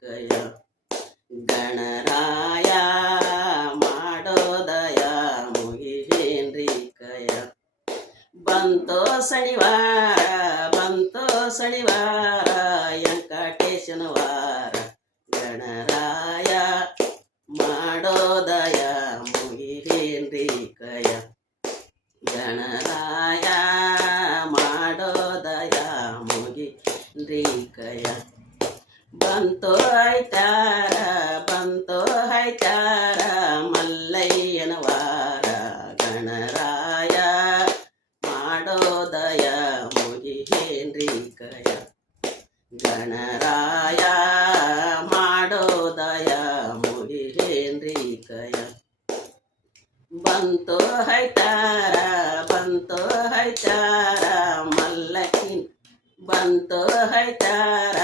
ಕಯ ಗಣರಾಯ ಮಾಡೋದಯ ಮುಗಿಸೇನ್ರಿ ಕಯ ಬಂತೋ ಶನಿವಾರ ವೆಂಕಟೇಶನ ವಾರ ಗಣರಾಯ ಮಾಡೋದಯ ಮುಗಿಸೇನ್ರಿ ಕಯ ಗಣರಾಯ ಮಾಡೋದಯ ಮುಗಿಸೇನ್ರಿ ಕಯ ಬಂತೋ ಐತಾರ ಮಲ್ಲಯ್ಯನ ವಾರ ಗಣರಾಯ ಮಾಡೋದಯ ಮುಗಿಸೇನ್ರಿ ಕಯ ಗಣರಾಯ ಮಾಡೋದಯ ಮುಗಿಸೇನ್ರಿ ಕಯ ಬಂತೋ ಐತಾರ ಮಲ್ಲಕ್ಕಿ ಬಂತೋ ಐತಾರ